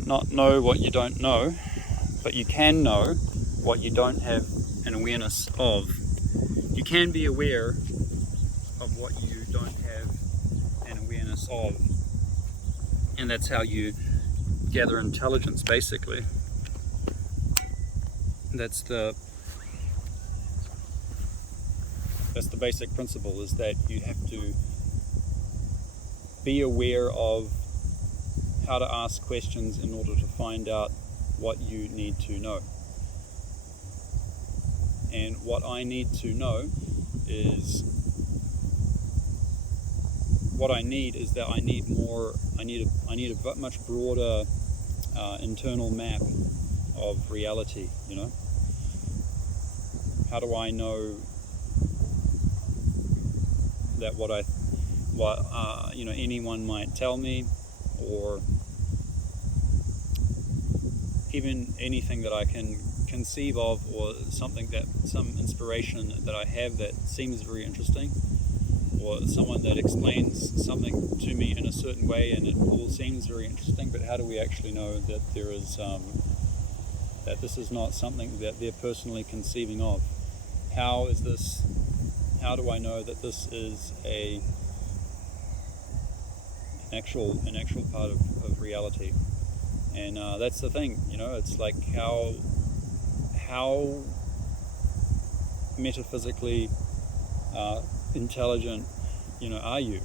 Not know what you don't know, but you can know what you don't have an awareness of. You can be aware of what you don't have an awareness of, and that's how you gather intelligence, basically. That's the basic principle, is that you have to be aware of how to ask questions in order to find out what you need to know. And what I need to know is, that I need a much broader internal map of reality, How do I know that what anyone might tell me, or even anything that I can conceive of, or some inspiration that I have that seems very interesting, or someone that explains something to me in a certain way and it all seems very interesting, but how do we actually know that there is that this is not something that they're personally conceiving of? How do I know that this is an actual part of reality? And that's the thing, it's like how metaphysically intelligent, are you?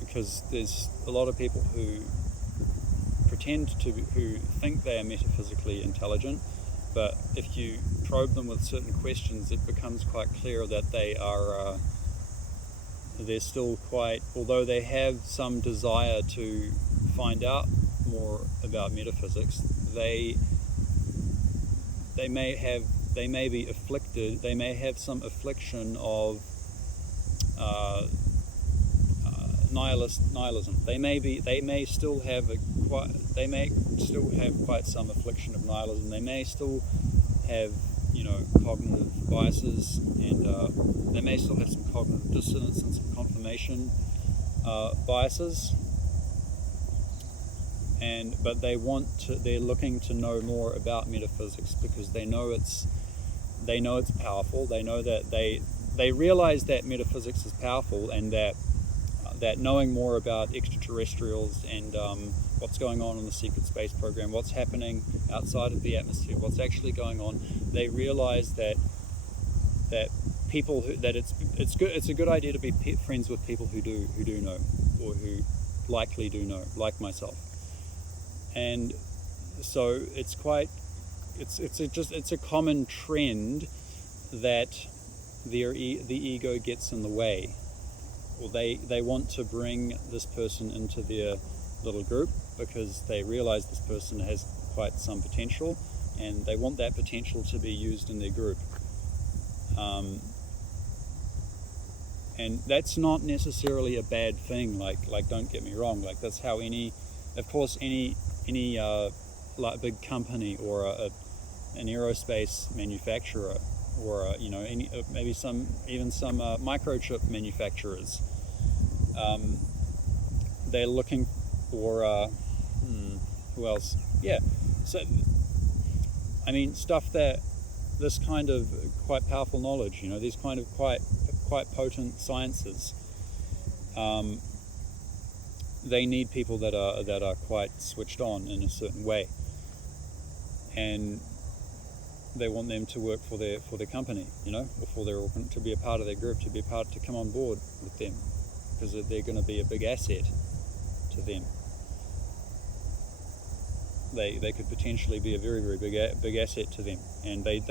Because there's a lot of people who who think they are metaphysically intelligent, but if you probe them with certain questions, it becomes quite clear that they're still quite, although they have some desire to find out more about metaphysics, they may be afflicted, they may have some affliction of nihilism. They may still have quite some affliction of nihilism. They may still have cognitive biases, and they may still have some cognitive dissonance and some confirmation biases. But they're looking to know more about metaphysics because they know it's powerful. They know that they realize that metaphysics is powerful, and that knowing more about extraterrestrials and what's going on in the secret space program, what's happening outside of the atmosphere, what's actually going on, they realize that it's a good idea to be friends with people who do know, or who likely do know, like myself. And so it's a common trend that the ego gets in the way, or they want to bring this person into their little group because they realize this person has quite some potential, and they want that potential to be used in their group. And that's not necessarily a bad thing. Like don't get me wrong. Like that's how any like big company, or an aerospace manufacturer, or maybe some microchip manufacturers. They're looking for who else? Yeah. So I mean, stuff that this kind of quite powerful knowledge, these kind of quite potent sciences. They need people that are quite switched on in a certain way, and they want them to work for their company, or to be a part of their group, to come on board with them, because they're going to be a big asset to them. They could potentially be a very, very big asset to them, and they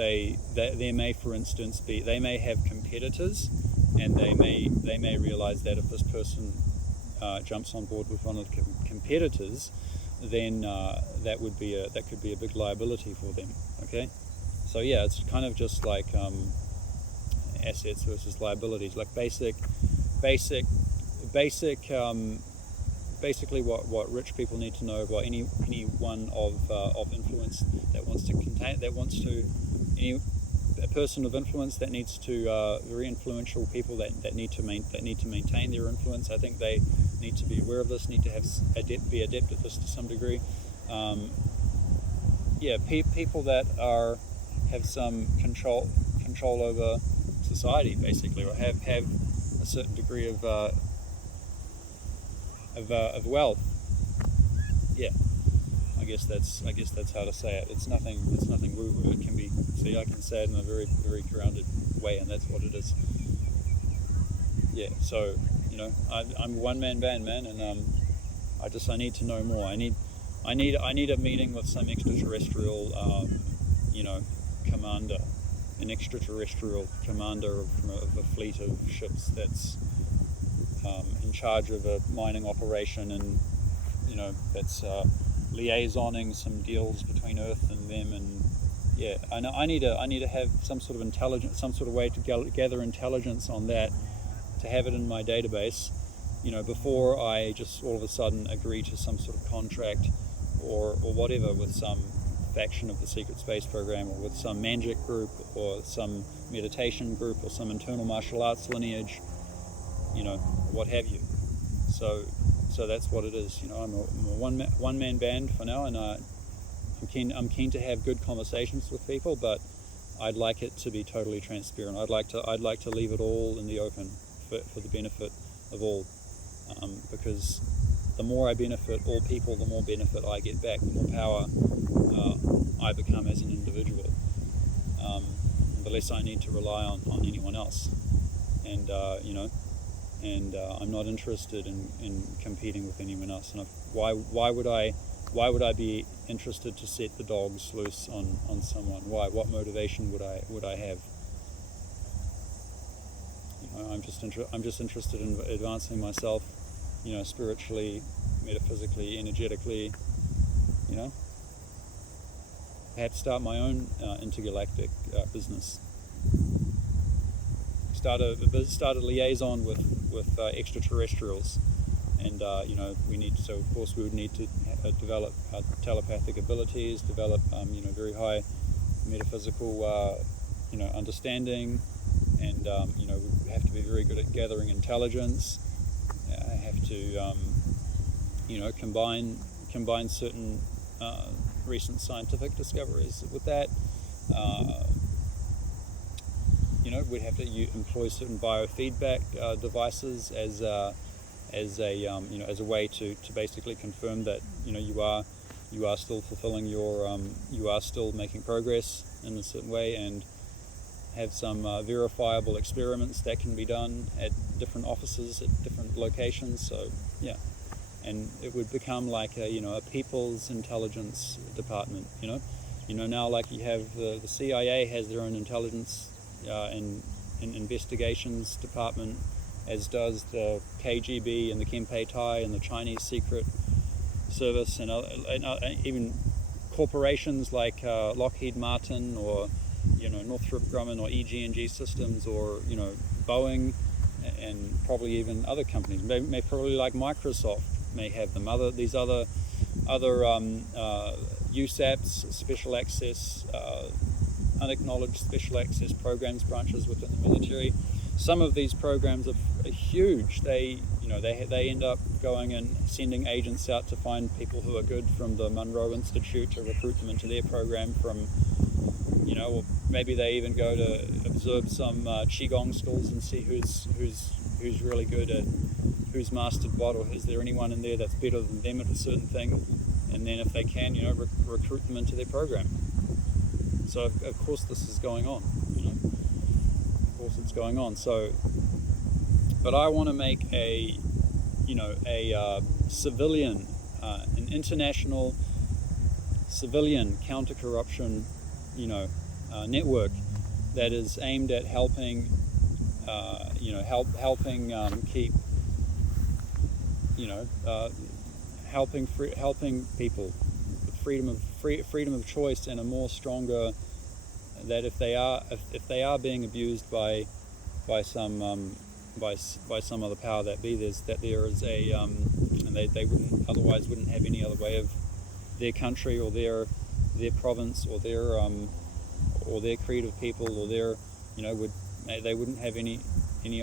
may, for instance, they may have competitors, and they may realize that if this person jumps on board with one of the competitors, then that could be a big liability for them. Okay, so yeah, it's kind of just like assets versus liabilities, like basically what rich people need to know about anyone of influence a person of influence that needs to very influential people that need to maintain their influence. I think need to be aware of this, need to be adept at this to some degree. People that have some control over society, basically, or have a certain degree of wealth. Yeah, I guess that's how to say it. It's nothing woo-woo. It can be. See, I can say it in a very, very grounded way, and that's what it is. Yeah. So, I'm a one-man band, man, and I need to know more. I need a meeting with some extraterrestrial, commander, an extraterrestrial commander of a fleet of ships that's in charge of a mining operation, and that's liaisoning some deals between Earth and them. And yeah, I need to have some sort of intelligence, some sort of way to gather intelligence on that, to have it in my database, before I just all of a sudden agree to some sort of contract or whatever with some faction of the secret space program, or with some magic group, or some meditation group, or some internal martial arts lineage, what have you. So that's what it is. I'm a one-man band for now, and I'm keen to have good conversations with people, but I'd like it to be totally transparent. I'd like to leave it all in the open for the benefit of all, because the more I benefit all people, the more benefit I get back, the more power I become as an individual, and the less I need to rely on anyone else. And I'm not interested in competing with anyone else. And why would I be interested to set the dogs loose on someone? Why? What motivation would I have? I'm just interested in advancing myself, spiritually, metaphysically, energetically. Perhaps start my own intergalactic business. Start a liaison with extraterrestrials, and we would need to develop telepathic abilities, develop very high metaphysical understanding, and we have to be very good at gathering intelligence. Have to combine certain recent scientific discoveries with that. We'd have to employ certain biofeedback devices as a way to basically confirm that you are still fulfilling you are still making progress in a certain way, and have some verifiable experiments that can be done at different offices at different locations. So yeah, and it would become like a people's intelligence department. Now, like you have the CIA has their own intelligence and investigations department, as does the KGB and the Kempeitai and the Chinese Secret Service, and even corporations like Lockheed Martin, or Northrop Grumman, or EG&G Systems, or Boeing, and probably even other companies. May probably like Microsoft may have them. These other USAPs, special access, unacknowledged special access programs, branches within the military. Some of these programs are huge. They end up going and sending agents out to find people who are good from the Monroe Institute to recruit them into their program. Or maybe they even go to observe some qigong schools and see who's really good at, who's mastered what, or is there anyone in there that's better than them at a certain thing, and then if they can, recruit them into their program. So of course this is going on. Of course it's going on. So, but I want to make a civilian, an international civilian counter-corruption, network that is aimed at helping, keep, helping people with freedom of choice, and a more stronger, that if they are being abused by some other power that be, there is a and they wouldn't have any other way of their country or their province or their creed of people, or they wouldn't have any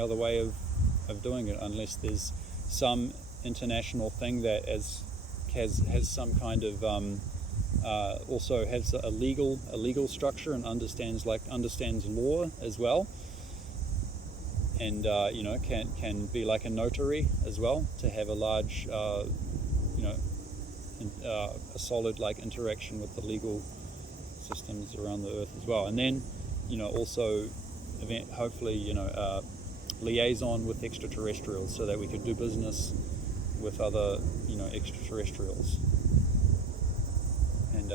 other way of doing it unless there's some international thing that has some kind of also has a legal structure and understands law as well, and can be like a notary as well, to have a large a solid like interaction with the legal systems around the earth as well. And then also hopefully liaison with extraterrestrials, so that we could do business with other extraterrestrials, and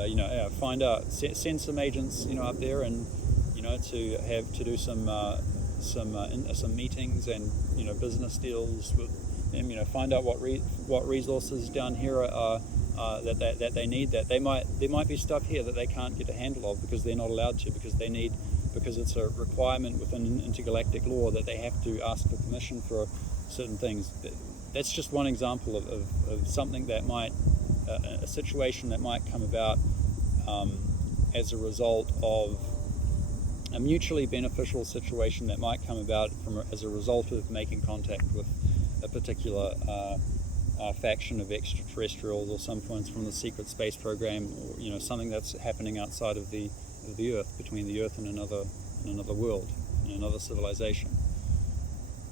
find out, send some agents up there, and to do some meetings and business deals with them, find out what resources down here are that they need, that there might be stuff here that they can't get a handle of because they're not allowed to, because it's a requirement within intergalactic law that they have to ask for permission for certain things. That's just one example of something that might, a situation that might come about as a result of a mutually beneficial situation that might come about as a result of making contact with a particular faction of extraterrestrials, or some points from the secret space program, or something that's happening outside of the Earth, between the Earth and another world, and another civilization.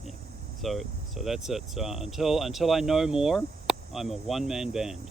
Yeah. So that's it. So until I know more, I'm a one-man band.